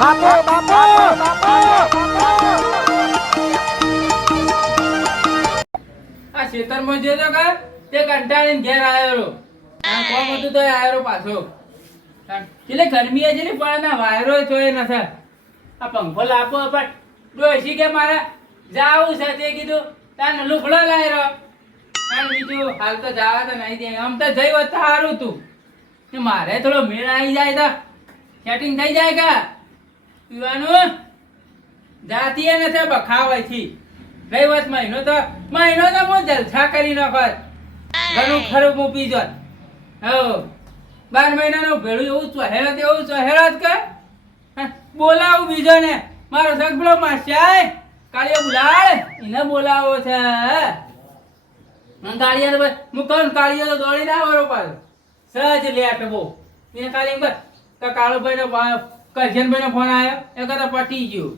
બાપુ બાપુ આ ખેતરમાં જોયો તો કે તે કંટાળીને ઘેર આવ્યો આ કોમ હતું તો આવ્યો પાછો એટલે ગરમી છે ને પણ ના વાયરો જોઈ નથી આ પંખો લાપો પણ ડોસી કે મારે જાવું છે તે કીધું તાને લુગડો લાયરો અને બીજું હાલ તો જવા તો નહીં દે આમ તો જઈ હોત તો સારું તું મારે થોડો મેળ આવી જાય તો સેટિંગ થઈ જાય કે પીવાનું જાતીય નથી બખાવાથી ગઈ વાત મહિનો તો હું જલસા કરી નાખત ઘણું ખરું હું પી જોત હો 12 મહિનાનું ભેળું એવું ચોહેરાત કે બોલાવું બીજો ને મારો સગલો માસ્યાય કાળિયો બુલાડ એને બોલાવો છે કાળિયા તો હું કહું કાળિયો તો દોડી ના આવરો પાછો સહજ લેટ બહુ એને કાળી એમ કે કાળુભાઈ નો કરજનભાઈ નો ફોન આવ્યો એ કરતા પટી ગયું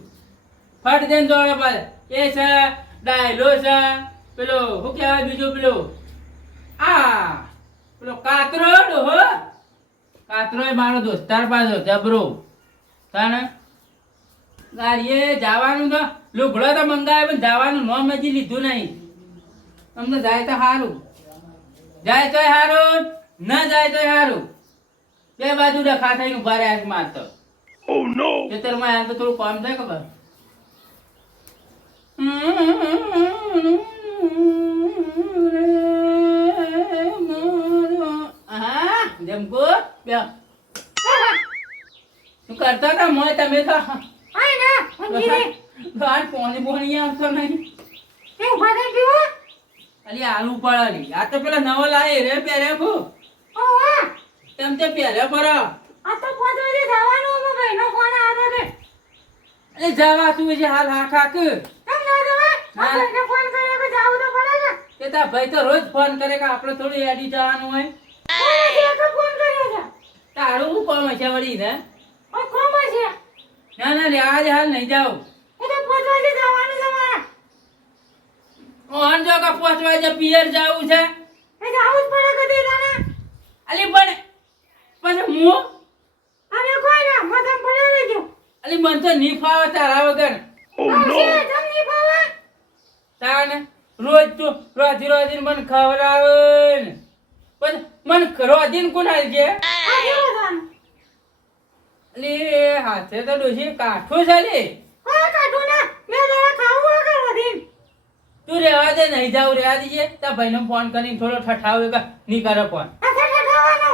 ફટ દઈને દોડે પાછો એ છે ડાયલો છે પેલો શું કહેવાય બીજું પેલો પેલો કાતરો હો કાતરો એ મારો દોસ્તાર પાછો જબરો તાને ગાડીએ જવાનું તો લુગડો તો મંગાવે પણ જવાનું નોમ હજી લીધું નહીં અમને જાય તો સારું જાય તો સારું ન જાય તો સારું બે બાજુ રખા થઈને ઉભા રહ્યા મારતો ખેતરમાં યાર તો થોડું કામ થાય ખબર જમકો શું કરતા હતા મોય તમે તો પોણી પોણી આવતો નહીં અલી આલુ પડાલી આ તો પેલા નવો લાવે રે પહેરે ખુ તેમ તે પહેરે પર આ તો પોતવાજે જવાનું અમે ભાઈનો ફોન આવ્યો રે અલે જવા તું જે હાલ હા ખાક કેમ ના જવા આ ભાઈને ફોન કર્યો કે જાવ તો પડે ને કે તા ભાઈ તો રોજ ફોન કરે કે આપણે થોડી એડી જવાનું હોય ફોન કર્યો છે તારું કોમ છે વળી ને ઓ કોમ છે ના ના રે આજ હાલ નહીં જાવ એ તો પોતવાજે જવાનું છે મારા ઓન જો કે પહોંચવા જે પિયર જાવું છે એ જાવું જ પડે કદી તાને અલી પણ પછી હું અરે કોઈ ના મતમ પડે લેજો અલી મન તો ની ફાવે તારા વગર જમ ની પાવા તાને રોજ તું રોજી મને ખવડાવે ને પણ મન રોજીન કોણ આવી છે આ કેવો જાન અલી હાથે તો ડોસી કાઠું છે લે કોઈ કાઢું ના મે જરા ખાવું આ કરવા દે તું રહેવા દે નહીં જાવ રહેવા દીજે તા ભાઈને ફોન કરીને થોડો ઠઠાવે કે ની કરે ફોન આ ઠઠાવાનો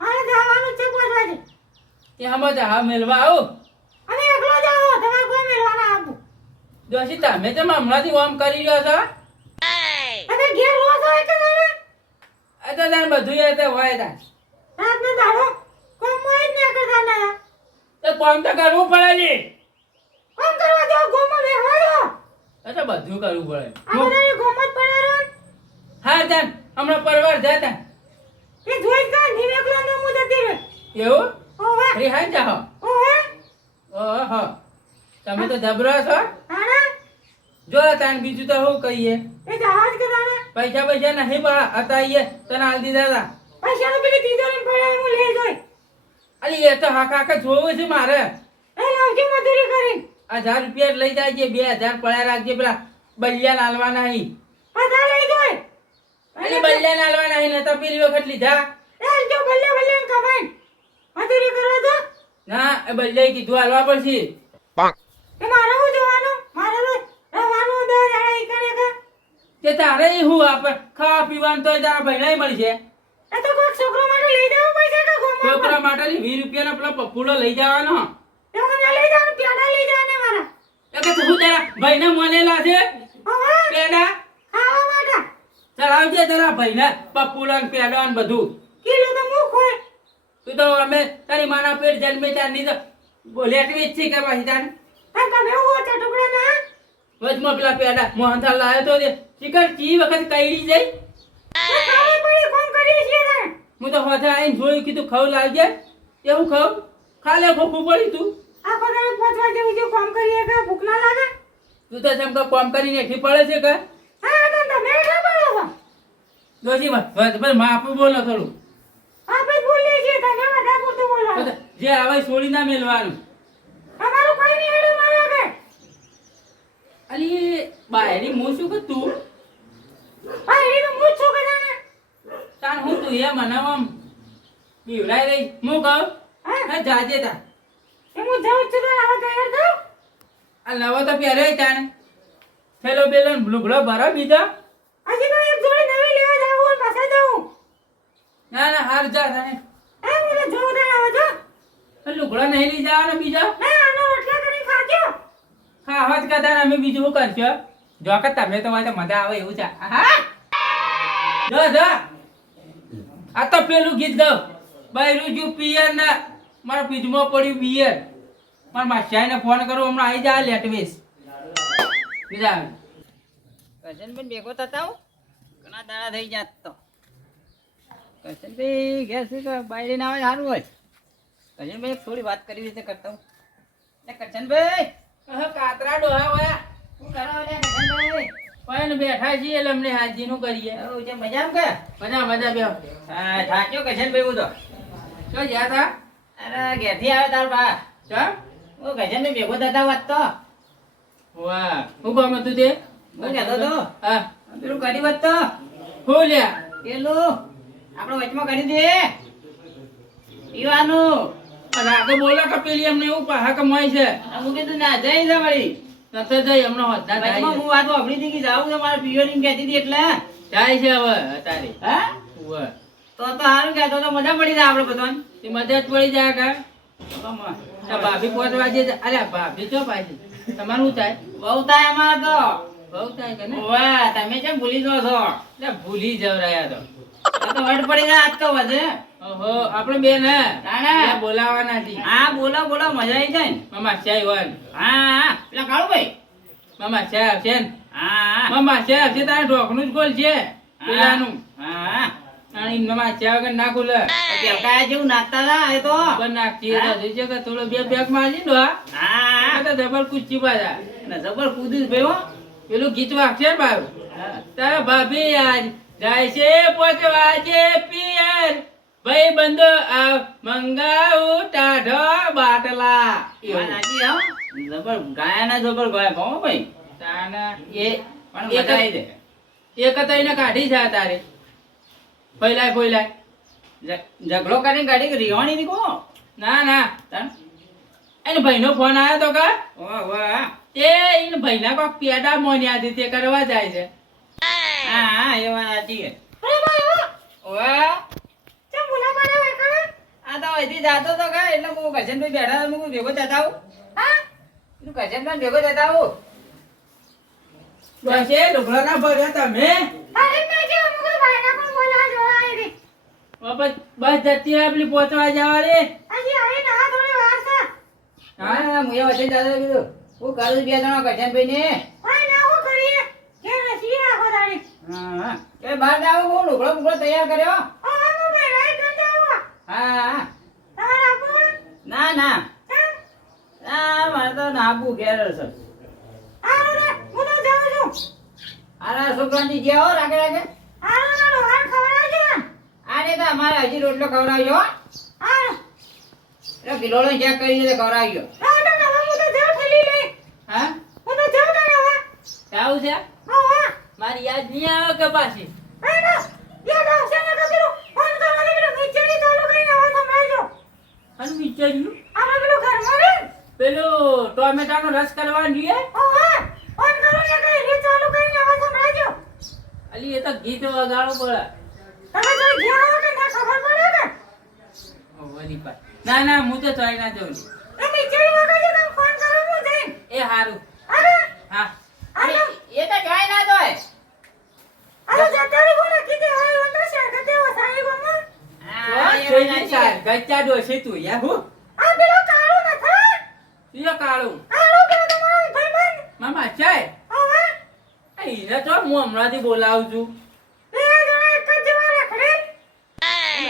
આ જવાનું છે પોતવાજે તે હમો તો હા મેલવા આવો અમે એકલો જાઓ તમે કોઈ મેળવાના આપો ડોસી તમે તો હમણાંથી ઓમ કરી રહ્યો છો અને ઘેર રોજ હોય કે ના આ તો તાર બધું એ તો હોય તાર રાત ને દાડો કોમ હોય ને કરતા ના તો કોમ તો કરવું પડે ને કોમ કરવા દો ગોમો બેહવા દો આ તો બધું કરવું પડે આપણે ગોમત પડે રો હા તાન હમણાં પરવાર જતા એ જોઈ કા નિવેકલો નો મુ જતી રે એવું ઓવે અરે હા જાઓ ઓવે ઓહો તમે તો જબરો છો આના જો તાન બીજું તો હું કહીએ એ જહાજ કે દાના પૈસા નહીં બા હતાઈએ તને આલ દીધા હતા પૈસા નો પેલી તિજોરી પડે હું લઈ જોઈ અલી એ તો હાકા જોવું છે મારે એ લાવજી મજૂરી કરી 1000 રૂપિયા લઈ જાજે 2000 પડ્યા રાખજે પેલા બલિયા નાલવાના નહીં બધા લઈ જોઈ અલી બલિયા નાલવાના નહીં નતા પેલી વખત લીધા એ જો બલ્લે બલ્લે કમાઈ મજૂરી કરવા દો ના એ બલિયા કીધું હાલવા પડશે એ મારે હું જોવાનું મારે તો રહેવાનું 10 જાડા ઈકણે કે કે તારે હું આપે ખાવા પીવાનું તો તારા ભાઈ મળશે એ તો કોઈક છોકરો માટે લઈ જવું પડશે કે ગોમો છોકરા માટે 20 રૂપિયાનો પેલો પપ્પુડો લઈ જવાનો એ મને લઈ જવાનું પ્યાડા લઈ જવાને મારા એ કે તું તારા ભાઈને મનેલા છે હવે પેડા ખાવા માટે ચલાવજે તારા ભાઈને પપ્પુડો ને પેડો ને બધું કિલો તો મુખ હોય તું તો અમે તારી માના પેટ જન્મે ત્યારની તો લેટવી જ છે કે પછી તાર આ તમે હું ટુકડા ના વચમાં પેલા પેડા મોહનથાળ લાવ્યો તો તે ચિકન કી વખત કઈડી જઈ ખાવા પડી કોમ કરીએ છીએ ને હું તો હોથે આઈને જોયું કીધું ખવ લાવજે એવું ખવ ખાલે ખોખું પડી તું આ કોને પહોંચવા જેવું જે કામ કરીએ કે ભૂખ ના લાગે તું તો જેમ તો કામ કરીને એઠી પડે છે કે હા તો તમે એટલા બોલો છો દોશી બસ માપું બોલો થોડું આપણે બોલીએ છીએ તમે બધા પૂરતું બોલો જે આવે છોડી ના મેલવાનું તમારું કોઈ નહીં હેડું મારે આગળ. અલી બાયરી હું શું કે તું આ હેડી તો હું જ છું કદાને. તાન હું તું એ મને આમ બીવડાઈ રહી હું કહું હા? હા જાજે તા એ હું જાઉં જ છું તાર આવા તૈયાર થાવ. આ નવો તો પહેરે તાને થેલો બેલો ને લુગડો ભરો બીજો હજી તો એક જોડી નવી લેવા જાવું હોય પાછા જાઉં. ના ના હાર જા તાને એ હું તો જોઉં તાર આવો છો. લુગડો નહીં લઈ જવાનો બીજો ના આનો રોટલા કરીને ખાજો. ખાવા જ કરતા ને અમે બીજું શું કરશો જો કે તમે તો હોય તો મજા આવે એવું છે હા જો જો આ તો પેલું ગીત ગાવ બૈરું જુ પિયર ને મારા પીઠમાં પડ્યું બિયર મારા માસ્યાઈને ફોન કરો હમણાં આવી જાય લેટવેસ બીજા કરશનભાઈ ભેગો થતા આવું ઘણા દાડા થઈ જાત તો કરશનભાઈ ઘેર શું કે બાયડી ના આવે સારું હોય કરશનભાઈ થોડી વાત કરી રીતે કરતા હું કરશનભાઈ કાતરા ડોહા વયા શું કરો લે કરશનભાઈ પણ બેઠા છીએ એટલે અમને હાજી નું કરીએ એવું છે મજામાં કે મજા મજા બે હા થાક્યો કરશનભાઈ હું તો જો ગયા તા અરે ઘેરથી આવે તાર બા ચા ઓ કરશનભાઈ ભેગો થતા વાત તો વાહ હું કામ હતું તે હું કહેતો તો હા પેલું કરી વાત તો હું લ્યા પેલું આપણે વચમાં કરી દે પીવાનું અને આગળ બોલો કે પેલી એમને એવું પાહા કમાય છે હું કીધું ના જઈ છે વળી નતો જઈ હમણાં હોતા વચમાં જાય હું વાત વાપરી હતી કે જાવું છે મારે પિયોની કહેતી હતી એટલે જાય છે હવે તારી હા ઉવે તો સારું કહેતો તો મજા પડી જાય આપણે બધાને તે મજા જ પડી જાય કા આ ભાભી 5 વાગે અરે ભાભી ચો પાછી તમારું શું થાય બહુ થાય અમારે તો બહુ થાય કે ને વાહ તમે કેમ ભૂલી જાઓ છો એટલે ભૂલી જાવ રહ્યા તો આ તો વટ પડી જાય આજ તો વધે ઓહો આપણે બેન હે તાણે. ત્યાં બોલાવાના હતી હા બોલો બોલો મજા આવી જાય ને મામા ચાય વન હા હા પેલા કાળુભાઈ મામા ચાય આવશે ને હા મામા ચાય આવશે તારે ઢોકનું જ ખોલ છે પેલાનું હા અને મામા ચાય વગર ના ખુલે પેલકાયા જેવું નાખતા હતા એ તો ખબર નાખતી તો જોઈ છે કે થોડો બે પેક મારી દો હા તો ડબલ કૂચી પાછા ને જબર કૂદી ભાઈ હો પેલું ગીત વાગશે ને બાબુ તારા ભાભી આજ જાય છે 5 વાગે પિયર ભાઈ બંધો આ મંગાવું ટાઢો બાટલા વાત સાચી હો. જબર ગાયા ના જબર ગાયા કહો ભાઈ તાના એ પણ મજા આવી જાય એક તો એને કાઢી છે તારે ફોઈલાય ઝઘડો કરીને ગાડી રીવાણી ની કહો ના ના તન એને ભાઈનો ફોન આવ્યો તો કા વાહ વાહ તે એને ભાઈના કોક પેડા મોન્યા હતી તે કરવા જાય છે હા હા એ વાત સાચી છે અરે ભાઈ વાહ ચમ બોલા પાડે હોય કણે? આ તો અહીંથી જાતો તો કા એટલે હું કરશનભાઈ બેઠા હતા હું ભેગો થતા આવું હા? તું કરશનભાઈ ભેગો થતા આવું બસ એ લુગડા ના ભર્યા તમે અરે મેં જે અમુક ભાઈના પણ બોલાવા જોવા આવી હતી. બસ જતી રહે પેલી પહોંચવા જવાળી હજી આવી નવા થોડી વાર છે. હા હું એ વચ્ચે જાતો કીધું હું કરું બે જણા કરશનભાઈ ને કોઈ ના હું કરીએ ઘેર બેસી રાખો તારી. હા કે બહાર જાવ હું લુગડો બુગડો તૈયાર કર્યો ઓ હું ભાઈ રાઈ કરી જાઉં. હા તમારે આપવું? ના ના કેમ? આ મારે તો નાબુ ઘેર છે હારું રે, હું તો જાઉં છું. આરા છોકરાની જે હો રાગે રાગે હારું ના ડોહાને ખવડાવજો ને. આને તો અમારે હજી રોટલો ખવડાવજો હો. હારું. એટલે કિલોનો ચેક કરીને ખવડાવજો ના, ના, ના, હું તો જાઉં થેલી લઈ. હા હું તો જાઉં તારે હવે. આવું છે હો, હા. મારી યાદ નહીં આવે કે પાછી ના, ના, યાદ આવશે ને તો પેલું ફોન કરવાનો પેલું મિક્સરી ચાલુ કરીને અવાજ સંભળાવજો. અને વિચાર્યું આપણે પેલું ઘરમાં રે ને. પેલું ટોમેટાનો રસ કરવાનું જોઈએ હો, હા. ફોન કરો ને કે રે ચાલુ કરીને અવાજ સંભળાવજો. અલી એ તો ગીત વગાડવું પડે તમે તો જ્યાં હો કે ના ખબર પડે ને. ઓ, વળી પાછ. ના ના હું તો ચોઈ ના જઉં એ મિક્સરી વગાડજો તમે ફોન કરો હું જઈને. એ હારું અરે, હા અરે, એ તો જાય ના જોય અરે જતારી બોલે કીધે હવે વંદો શેર કરતે હો સાહેબ અમ્મા. ગચ્ચા ડોસી તું યા હું આ પેલો કાળો નથી. તું કાળું કાળો પેલો તમારો ભાઈબંધ. મામા ચાય હો, હા. એને તો હું હમણાંથી બોલાવું છું બે જણા એક જ જેવા રખડે.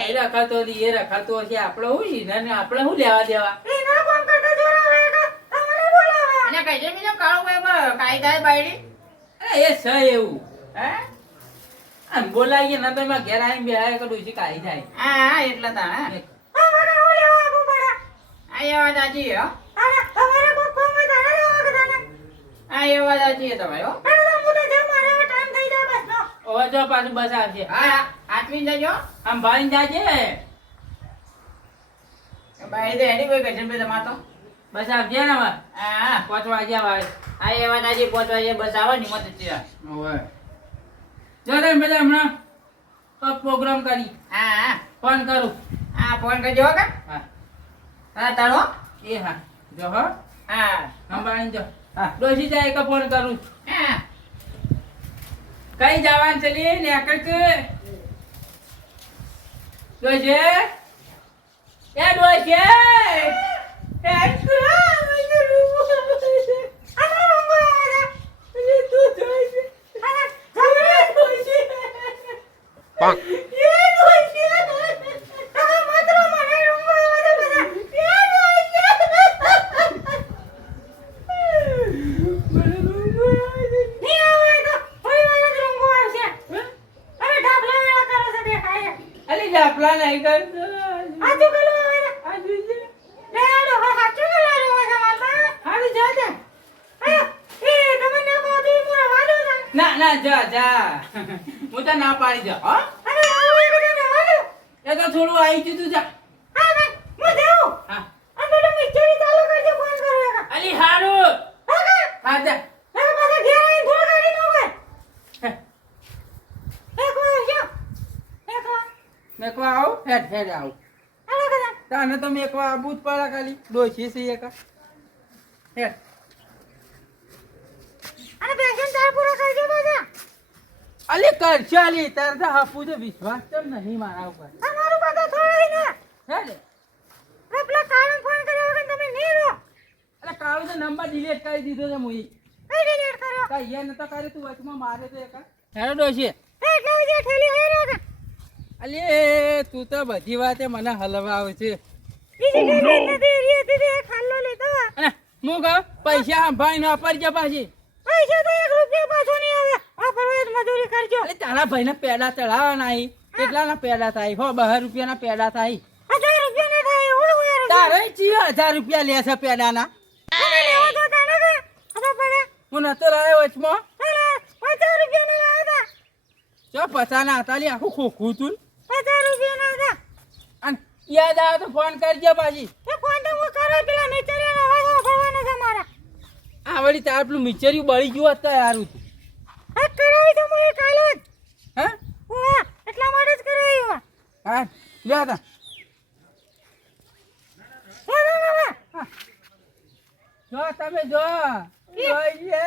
એ રખાતો હતી, એ રખાતો હશે આપણે શું ઈનાને આપણે શું લેવા દેવા એના ફોન કરતા જોરા હોય કે તમને બોલાવે. અને કઈ બીજો કાળો ભાઈ કાયદા બાયડી અરે એ છે એવું હે આમ બોલાવીએ ના તો એમાં ઘેર આવીને બેહાય કે ડોસી કાઢી જાય હા હા એટલે તા હા અમારે હું લેવા આપવું પડે. આ એ વાત સાચી હો અને તમારે હા એ વાત સાચી છે તમારી હો. અને તો હું તો જાઉં, મારે હવે ટાઈમ થઈ જાય બસનો. હવે જો પાછું બસ આવશે. હા આટલી જજો. આમ ભાઈ જાજે. બાઈ દે હેડી કોઈ કરશનભાઈ તમાર તો. બસ આવજે ને હવે. હા 5 વાગ્યા વાળે. હા એ વાત સાચી 5 વાગે બસ આવે ને મત જ હવે જો રે બધા હમણાં તો પ્રોગ્રામ કરી હા હા ફોન કરું. હા ફોન કરજો હો કા. હા હા તારો. એ હા જો હો હા સંભાળી જો. હા ડોશી જાય કે ફોન કરું. હા કઈ જવાનું છે લે નેકળ કે ડોશી એ ડોશી એ અને રૂંગો આવે તું જોઈ છે. અને જમણે ડોશી એ ડોશી તમે મતરો મને રૂંગો આવે બધા એ ડોશી મને રૂંગો આવે છે. નહીં આવે તો થોડી વાર જ રૂંગો આવશે. હવે ઢાબલા વેળા કરો છો દેખાય. અલી જાપલા નહીં કરતો આજુ ગલો આવે ને. આ જોઈ લે આડો હા સાચું ગલાડો હોય તમારે. હારું જા જા. એ તમે ના કહો તો હું રવાડો ના. ના ના જા જા હું તો ના પાડી જા હો. અરે આવો એક જણ રવાડો. એ તો થોડું આવી ગયું તું જા. હા ભાઈ હું જાઉં. હા અને પેલું મિસ્ત્રી ચાલુ કરજો ફોન કરો એકા. અલી હારું હા કા? હા જા. હવે પાછા ઘેર આવીને થોડું ગાડી ન હોય. હે, એક વાર આવજો. એક વાર. મેકવા આવ હેડ હેડ આવ. હાલો કદા. તાને તો મેકવા આબુ જ પડે ખાલી ડોશી છે એક હેડ. અને પેશન ચાર પૂરો કરજો પાછા. અલી કરશે અલી તારે તો હાપુ છે વિશ્વાસ તો નહીં મારા ઉપર. તમારું પાછા થોડા ને. હેડ પેલા કાળો ફોન કર્યો વગર તમે નહીં રહો. અલે કાળો તો નંબર ડિલીટ કરી દીધો છે મુઈ. કઈ ડિલીટ કર્યો? કઈ એ નતો કરે તું વચમાં મારે તો એક હેડ ડોશી. એટલે જે ઠેલી હે રહો કે. અલી તું તો બધી વાતે મને હલવાવે છે. બીજી કઈ વાત નથી. રી હતી એ ખાલ્લો લેતો. અને હું કહું પૈસા સંભાળીને વાપરજે પાછી. પૈસા તો 1 રૂપિયા પાછો નહીં આવે. વાપરવા જ મજૂરી કરજો. અરે તારા ભાઈને પેડા ચડાવવા નહીં કેટલાના પેડા થાય હો 12 રૂપિયાના પેડા થાય. 1000 રૂપિયા ના થાય એવું હોય. તારે ચીયો 1000 રૂપિયા લે છે પેડાના. તમે લેવા તો તાને કે ખબર પડે. હું નતો લાયો વચમાં અરે 50 રૂપિયા ના લાવ્યા હતા. ચો પચાના હતા લે આખું ખોખું તું 50 રૂપિયા ના હતા. અને યાદ આવે તો ફોન કરજે પાછી. એ ફોન તો હું કરો પેલા મિસ્ત્રીનો અવાજ સાંભળવાનો છે મારા. આ વળી તાર પેલું મિચર્યું બળી ગયું હોત તો હારું હતું. આ કરાવી તો હું કાલે જ. હે ઓવા એટલા માટે જ કરાવ્યું. હા લે તા ના જો તમે જો જોઈએ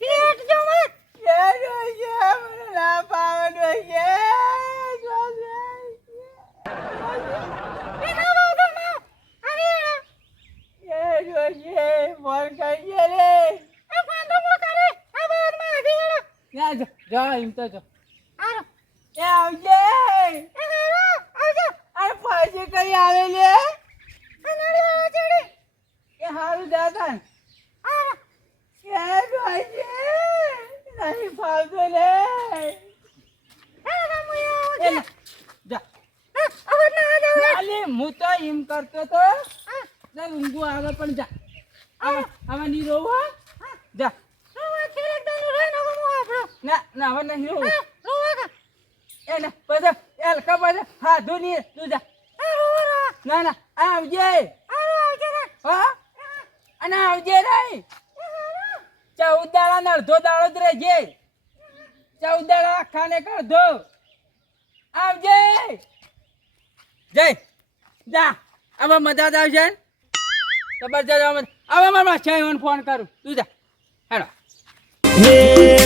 પેટ જો મત. મને ના પાવે જોઈએ એ ના વાગો ના. અરે ફોન કરીએ રે આ ફોન તો હું કરે. આ બાદમાં આધી હેડો. ત્યાં જો એમ તો જો આરો. એ આવજે એ હારો આવજો. અરે પાછી કઈ આવે લે આ નાળી આવા ચડી. એ હારું દાદા આરો. એ ભાઈ નહીં ફાવતો લે એ ના મુય એ આવજો. ના, જા અવાજ ના આવે હવે. અલે હું તો એમ કરતો તો હા. ચાલ ઊંઘું આવે પણ જા હવે નહીં રોવું હો? જા રોવા ખેલક દાનું રોય નો ગમો આપણો. ના ના હવે નહીં રોવું રોવા કા. એ ના પછી એ હલકા પછી હાધું નહીં તું જા આ રોવા રોવા. ના ના આવજે આરો આવજો ને. હો અને આવજે રે 14 દાડા અડધો દાડો જ રહેજે 14 દાડા આખા ને અડધો આવજે જય જા હવે મજા જ આવશે ને જબરજસ્ત હવે મારા છે ફોન કરું તું જા હેડો હે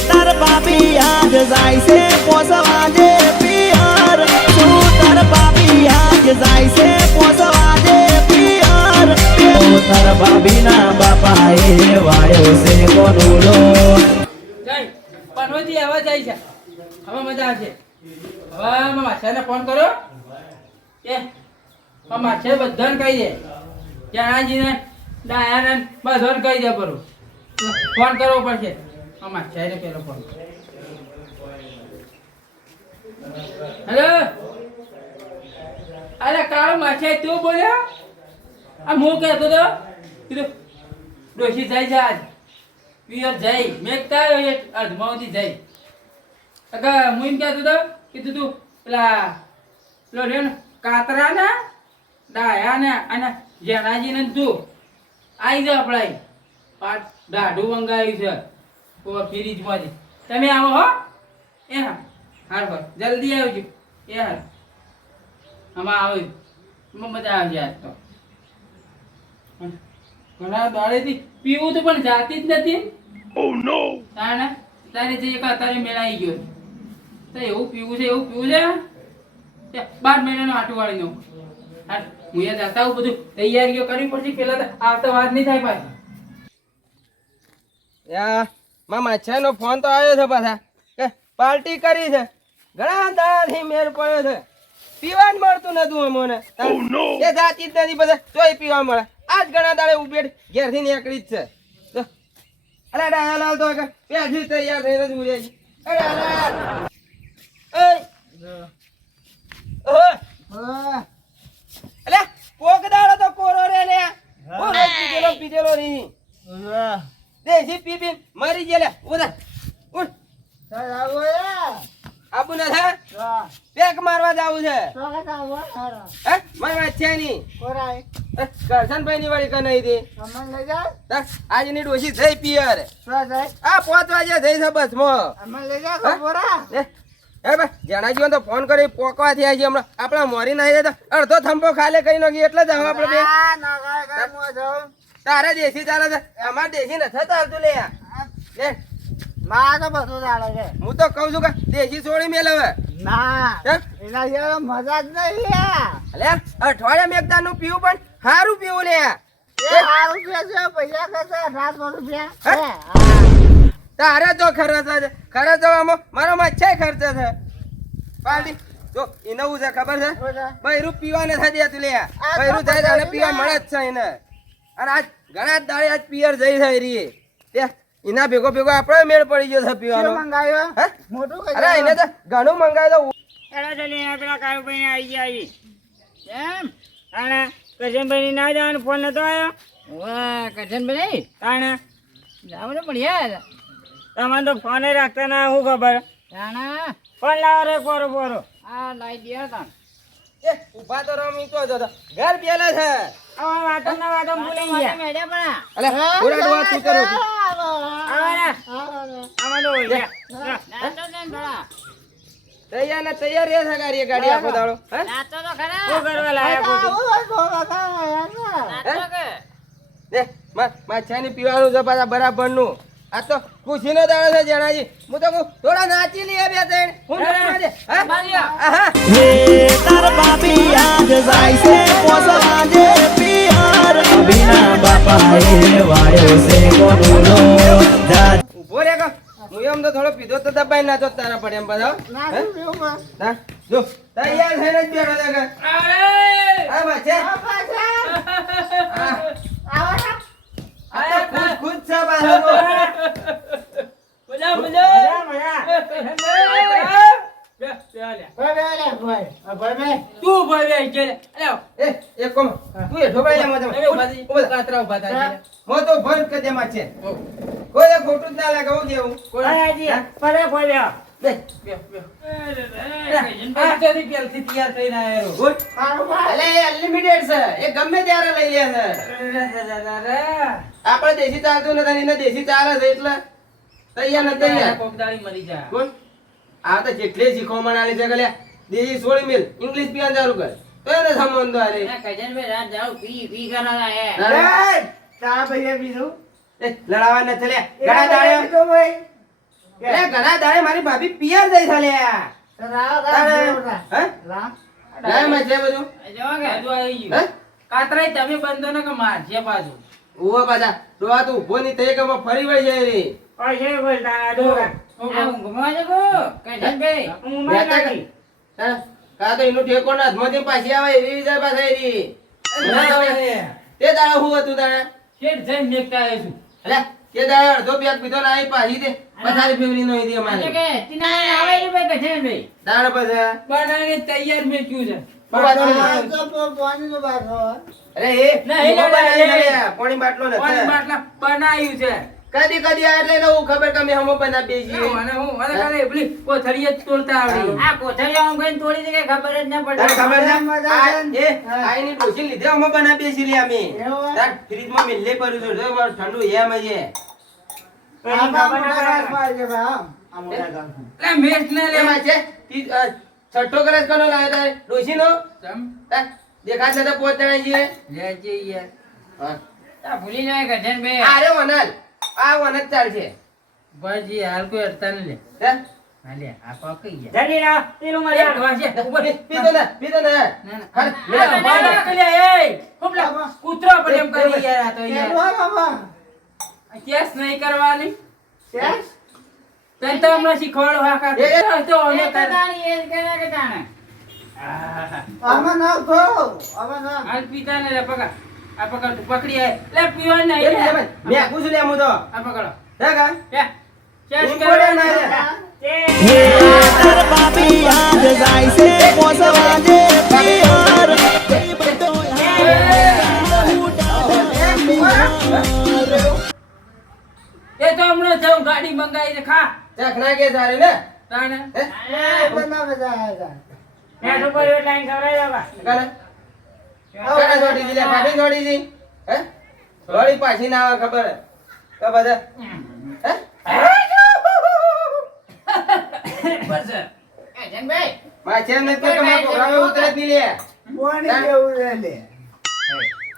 તાર બાપી યાદ જાય છે પોસવાજે પિયર તું તાર બાપી યાદ જાય છે પોસવાજે પિયર તું તાર બાપી ના બાપા એ વાળ્યો છે કોનુડો જય પનોતી હવે જાય છે હવે મજા આવશે હવે મારા છેને ફોન કર્યો કે મારા છે બધાને કહી દે જણાજીને ડાયાને બધાને કહી દે પરું ફોન કરવો પડશે અમાર છે પેલો ફોન હેલો અરે કાળો માછે તું બોલ્યો આ હું કહેતો તો કીધું ડોશી જાય છે આજ પિયર જઈ મેઘતા આવ્યો એક અર્ધમાવતી જઈ અગા હું એમ કહેતો હતો કીધું તું પેલો રહ્યો ને કાતરા ને ડાયા ને અને જેનાજી ને તું આવી જાવ આપણે પાટ દાઢું મંગાવ્યું છે ફ્રીજ માંથી તમે આવો હો એ હા હાર જલ્દી આવજો એ હાર આમાં આવો મજા આવશે આજ તો ઘણા દાડેથી પીવું તો પણ જાતી જ નથી તારે જે એક અત્યારે મેળાઈ ગયો તો એવું પીવું છે 12 મહિનાનો આટું વાળી નો હું યાદ જતા હું બધું તૈયારીઓ કરવી પડશે પેલા તો આવતા વાત નહીં થાય પાછી યા મામા છે નો ફોન તો આવ્યો છે પાછા કે પાર્ટી કરી છે ઘણા દાડાથી મેળ પડ્યો છે પીવા જ મળતું નતું અમોને એ જાતી જ નથી બધા તોય પીવા મળે આજ ઘણા દાડે ઉભેડ ઘેરથી નીકળી જ છે તો અરે ડાયાલાલ તો પ્યાજી તૈયાર થઈને જ ઉડે છે અરે અલે કોક દાડો તો કોરો રે લે કોરો પીજેલો નહીં દેશી પી પી મરી ગયેલા ઉધર ઉઠ આબુ ના થા પેક મારવા જાવું છે હે મારવા છે ની કરશનભાઈ ની વાળી કનાઈ દે આજની ડોશી જઈ પિયર આ 5 વાગે જઈ છે બસ મો હે ભાઈ જણાજી તો ફોન કરી પોકવા થયા છે હમણાં આપણા મોરી નાઈ તો અડધો થંભો ખાલે કરી નાખી એટલે જ આપણે બે તારે દેશી ચાલે છે અમાર દેશી નથી ચાલતું લે માં તો બધું ચાલે છે હું તો કઉ છું કે દેશી છોડી મેલ હવે ના હે? એના જેવો મજા જ નહીં અલે અઠવાડિયા મેઘદાન નું પીવું પણ સારું પીવું લે એ 5 રૂપિયા છે પૈસા કરતા 18 રૂપિયા હે? તારે તો ખર્ચવામાં મારો મચ્છાય ખર્ચે છે પાડી જો એને હું છે ખબર છે બૈરું પીવા નથી દેતું લે બૈરું જાય તો એને પીવા મળે જ છે એને અને આજ ઘણા દાડે આજ પિયર જઈ થઈ રહી તે એના ભેગો આપણે મેળ પડી ગયો છે પીવાનો મંગાવ્યો હે? મોટું અરે એને તો ઘણું મંગાવી દઉં એલા જલ્દી આ પેલા કાળુભાઈ આવી ગયા એમ તાણે કરશનભાઈ ના જવાનો ફોન નતો આવ્યો વાહ કરશનભાઈ તાણે જાવ ને પણ યાર તમને તો ફોન રાખતા ના શું ખબર તાણા ફોન લાવો રે પોરો હા લાવી દે તાણ એ ઊભા તો રમી તો ઘર પેલા છે આ વાતો ભૂલી ગયા મેડ્યા પણ અલે પૂરા ડોવા તું કરો આવાના આમાં તો હોય નાતો ને થોડા તૈયાર ને તૈયાર રહે છે ગાડી આખો દાડો હે નાતો તો ખરા શું કરવા લાયા નાતો કે દે માં છે ને પીવાનું છે પાછા બરાબર નું આ તો ખુશીનો દાડો છે જણાજી હું તો કહું થોડા નાચી લઈએ બે ત્રણ હું હા હે તાર બાપી આજ જાય છે પોસવાજે પિયર બિના બાપા એ વાળ્યો છે કોનુલો ઉભો રે કા હું એમ તો થોડો પીધો તો દબાઈ નાચો તારા પડે એમ બધા ના જો તૈયાર થઈને જ બેઠો છે હા બચ્ચે ખુદ છે પાછો મજા તું ભાઈ કે એક કોમ તું એ ઢોબાઈ લે મત કાતરા ઉભા થાય મો તો ભર કે દે માં છે કોઈ ખોટું જ ના લાગે હું કેવું આજી પરે બોલ્યો બે તૈયાર થઈને આવ્યો ગુડ અલે અનલિમિટેડ છે એ ગમે ત્યારે લઈ લે છે આપણે દેશી ચાલતું નથી એને દેશી ચાલે છે એટલે તૈયાર ન તૈયાર કોકદાળી મરી જા કોણ આ તો જેટલી શીખવા આલી છે કે લે દેશી છોડી મેલ ઇંગ્લિશ પીવાનું ચાલુ કર તો એને સંબંધો આલે કરશનભાઈ રાત જાવ પી કરા હે ચા પૈયા બીજું એ લડાવા ન ચલે ઘણા દાડે એ ઘણા દાડે મારી ભાભી પિયર જઈ ચાલે હે ના માં છે બધું જો કે બધું આવી હે ગયું કાતરાઈ તમે બંધો ને કે મારજે બાજુ ઓવા પાછા ડોવા તું ઉભો ની થઈ કે ફરી વળી જાય રે પૈસે બોલતા દોરા આ ઘુમવા જકો કરશનભાઈ હું માર નાખી હા કા તો એનું ઠેકો ના હાથમાંથી પાછી આવે એરી જાય પાછા એરી તે દાડા હું હતું તારા શેઠ જઈને મેકતા આવ્યો છું અલે તે દાડા અડધો પેક પીધો ના આવી પાછી દે પથારી ફેવરી નો દી અમારે કે તિના આવે રે ભાઈ કરશનભાઈ દાડા પછી બનાવીને તૈયાર મેક્યું છે અરે એ નહીં, મોં બનાવી નહીં. લે, પાણી બાટલો નથી. પાણી બાટલા બનાવ્યું છે. કદી કદી આ એટલે એને હું ખબર કે અમે હમો બનાવીએ છીએ. મને ખાલી પેલી કોથળીએ જ તોડતા આવડી. આ કોથળીઓ આમ કઈને તોડી દે કે ખબર જ ના પડે. તને ખબર છે? આ એની ડોશીને લીધે હમો બનાવીએ છીએ લે અમે. તાર ફ્રીજમાં મેલે પડ્યું છે, જો બસ ઠંડુ એમ જ છે. કોઈને ખબર ના પડે. એટલે મેચ ને લે. એમાં છે છઠ્ઠો કલશ કોનો લાવ્યો તારે? ડોશીનો? ચમ. તાર દેખાત નતા પોત જણા છીએ. લેજે યાર. હા. આ ભૂલી જાય ગજનભાઈ. આ રે વનલ. આ વનલ ચાલશે. ભાઈજી હાલ કોઈ અડતા ન લે. હે? હાલે આ પકઈ ગયા. જલ્દી લાવ, પેલું મારે એક વાગે ઉપર. પીધો ને, પીધો ને. ના, ના. હાલ, ના, લે. ના, ના, કલ્યા, એય. હોપલા, કૂતરો પણ એમ કરી યાર આ તો યાર. કેસ નહીં કરવાની. તને તો હમણાં શીખવાડો હા કા. એ, તો એ અમે તો તાર- તાણી એ જ કરે કે તાણે. હાલ પીતા ને લે પકડ. આ પકડ તું પકડી આય. લે પીવા નહીં. એ લે, મેં આખું છું લે હું તો. આ પકડો. હે કા? લે. કેસ તું બોલે ના કરવાની. લે. હે તાર બાપી યાદ જાય છે પોસવાજે પિયર એ તો હમણાં જાઉં ગાડી મંગાવી છે ખા. ચાખ નાખે સારે ને. તાણે. હે? મેં તો કોઈ લાઈન ખવડાવી દો બા. કાને? કાને છોડી દી લે, કાઢી છોડી દી. હે? વળી પાછી ના આવે ખબર હે? તો બધા હે? બસ. ગજનભાઈ, માં છે ને તો તમારા પ્રોગ્રામે ઉતરે જ નહીં લે.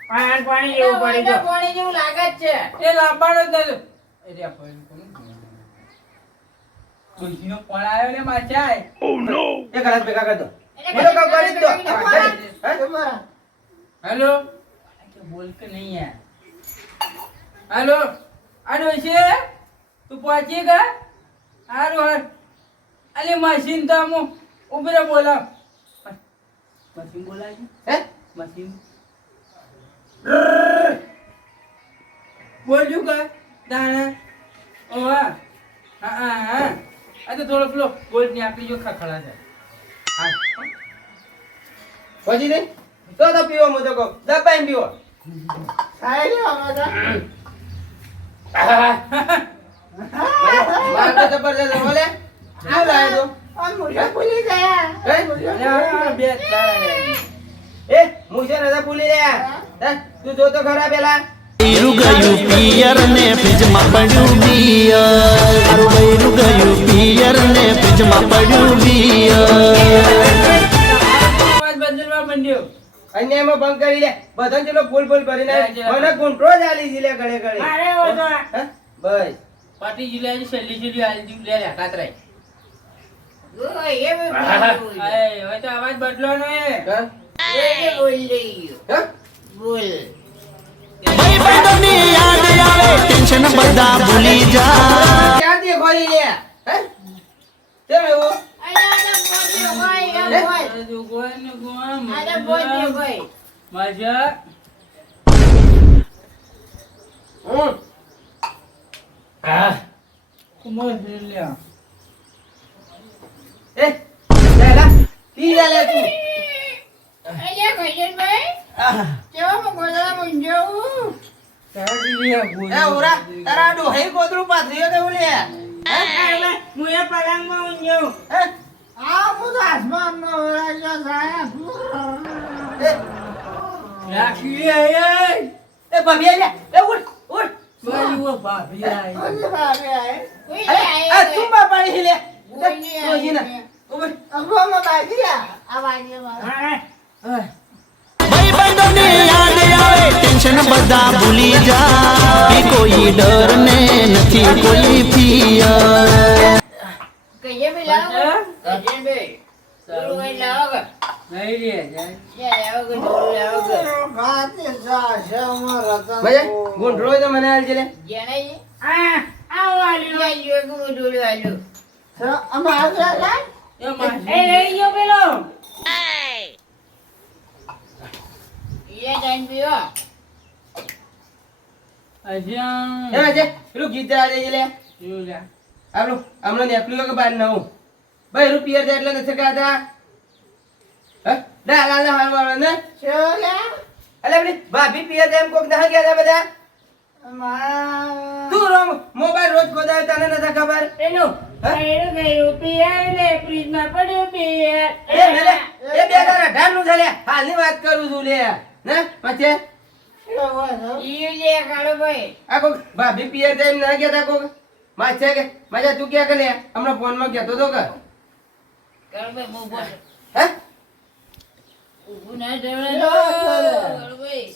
પાણી પાણી જેવું પડી ગયું. પાણી જેવું લાગે જ છે. એ લાંબાનો જ નતો. એ રે ભાઈ કોણ? કોઈનો ફોન આવ્યો ને માચાય. એ ગલાસ ભેગા કર દો. બોલો કામ કરી જ દો. હે? હેલો. કે બોલ કે નહીં યાર. હેલો. આડો છે? તું પહોંચી ગયા? હારું હાર. અલે મશીન તો હું ઉભરે બોલાવ. મશીન બોલાય છે? હે? મશીન. બોલ્યું કે દાણા ઓવા હા આ તો થોડો પેલો ગોલ્ડ ની આપી જો ખખડા છે હા પહોંચી દે. તો પીવો હું તો કહું. દબાઈને પીવો. માર તો જબરજસ્ત છે, બોલે. શું લાવ્યો તું? હે? અરે બે ચાર એ મુશે નતા ભૂલી રહ્યા. હે? તું જો તો ખરા પેલા. બૈરું ગયું પિયર ને ફ્રીજમાં પડ્યું બિયર મારું બૈરું ગયું પિયર ને ફ્રીજમાં પડ્યું બિયર અવાજ બદલવા માંડ્યો અન્યાયમાં ભંગ કરી લે. બધાને ચલો ફૂલ ફૂલ ભરીને મને ગુંઠો જ આલી છે લે ઘડે ઘડે. મારે એવો તો. હે? બસ. પાટી જિલ્લા છેલ્લી છેલ્લી હાલ જીવ લે લે કાતરાય એ બી બોલ. આય હવે તો અવાજ બદલવાનો એ હા? એ બી બોલ લઈ ગયો. હા? બોલ. ભાઈબંધોની યાદ આવે ટેન્શન બધા ભૂલી જા ક્યાંથી ખોલી લે? હે? કેમ એવું? અહીંયા બોલ, બોલ. જો ગોય ને આને બોલ દે ભાઈ. મજા હમ. કુમાર લ્યા એ લેલા પી લે તું. અહીંયા ગજનભાઈ, કેવા ગોદડા મૂંઝાવું? એ ઓરા તારા ડોહી કોદરું પાથર્યો તે ઓલે. હવે હું એ પલંગમાં ઊંઘ્યો. હે? એ રાખી આય એ ભભી લે. એ ઉઠ ઉઠ. બાજુ ભાભી આય કોઈ અરે, નહીં આ આવ્યો. તું બા પાણી હી લે. કોઈ નહીં રોજીના. આવ્યો. ઉભર. હા, ભાઈબંધોની યાદ આવે ટેન્શન બધા ભૂલી જા કે કોઈ ડર ને નથી કોઈ ફિયર કહીએ બી લાવો. ગજનભાઈ, થોડું કંઈ લાવો કે? નહીં રે જાય યા, લાવો કે થોડું લાવો કે? ભઈ ગુંઠળો હોય તો મને આલ જે લે. જેણે ઈ? આવો આલ્યું. લઈ ગયો કે હું થોડું આલ્યું. એ માં એ લઈ ગયો પેલો. એ જઈને પીવો. અજ્યા એમાં છે પેલું ગીત આ દે લે. જો લ્યા આપણું હમણાં નેકલ્યું કે બાર નવું. ભાઈ રૂપિયા છે એટલે નથી કાતા. હે દાલા ને હાલવાળો ને શું લે? અલે પેલી ભાભી પીએ તેમ કોક ના ગયા હતા બધા મારા તું રોમ મોબાઈલ રોજ ખોદાય તને નથી ખબર એનું હે? એનું ગયું પિયર ને ફ્રીજમાં પડ્યું પિયર એ મેલે એ બે તારા ઢાલનું છે લે હાલની વાત કરું છું લે ને પછી શું હોય? ઈ લે કાળો ભાઈ આ કોક ભાભી પીએ તેમ ના ગયા હતા કોક માછે કે મજા તું ક્યાં કે લે હમણાં ફોનમાં કહેતો તો કે કાળો ભાઈ બહુ બોલ હે ઊભું ના જવાય કાળો ભાઈ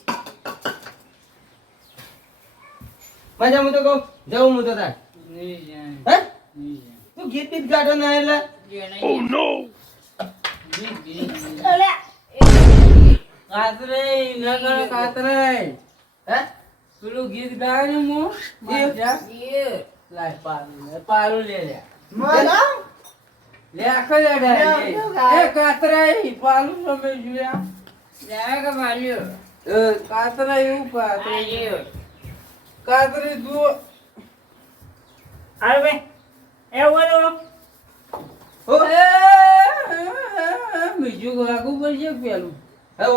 મજા હું તો કહું જવું હું તો તાર નહીં જાય, હે નહીં જાય. તું ગીત બીત ગાતો ના એટલે અલે, કાતરાઈ, ન કરો કાતરાઈ. હે પેલું ગીત ગાય ને હું માજા. લાય પારું લે લે. બોલો. લે આખો લે લે. એ કાતરાઈ પાલું સમય જોયા. કાતરાઈ એવું કાતરાઈ. કાતરાઈ તું કાળો ભાઈ એવું હતું હો બીજું વાગવું પડશે પેલું. હે ઓ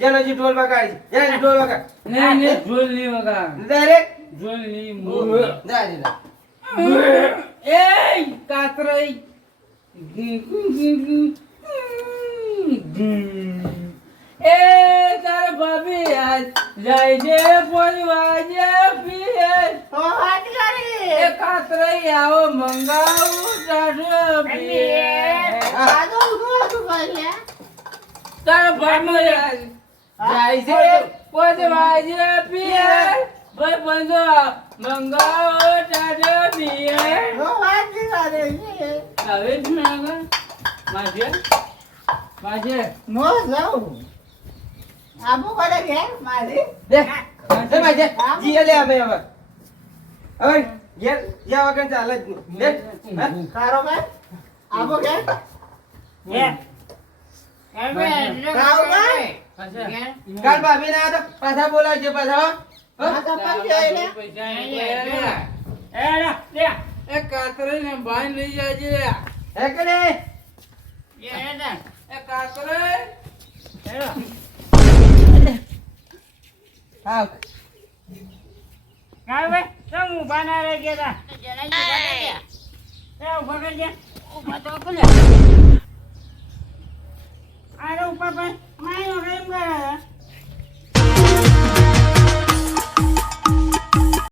જેનો જી ઢોલ વગાડી જેનો જી ઢોલ વગાડ નહીં નહીં ઢોલ નહીં વગા. ડાયરેક્ટ ઢોલ નહીં જા જા એ કાતરાઈ. એ તારે ભાભી આજ જાય છે પોલવાજે પીએ. તો વાત કરી. એ કાતરાઈ આવો મંગાવું ટાઢો પીએ. આ તો ઊંધું હતું કઈ લે. તારે ભાભી આજ જાય છે પોલવાજે પીએ. ભાઈ બંધો મંગાવો ટાઢો પીએ. તો વાત કરી. હવે જ ના માજે માજે મો જાઉં. આબુ પડે ઘેર મારી. દે એ માજે જી લે અમે હવે હવે ઘેર જા વગર ચાલે જ નહીં દે હે? કારો ભાઈ આબુ ઘેર. કાળો ભાઈ કાલ ભાભી ના તો પાછા બોલાવજે પાછા હો? આ તો પણ જોઈ લે. એ કાતરે ને બાઈ લઈ જાજે. હે કે નહીં? એ કાતરે હા કાળો ભાઈ તમે ઊભા ના રહી ગયા તા ઊભા કરજે આરે ઉપર પર માયો કેમ કરે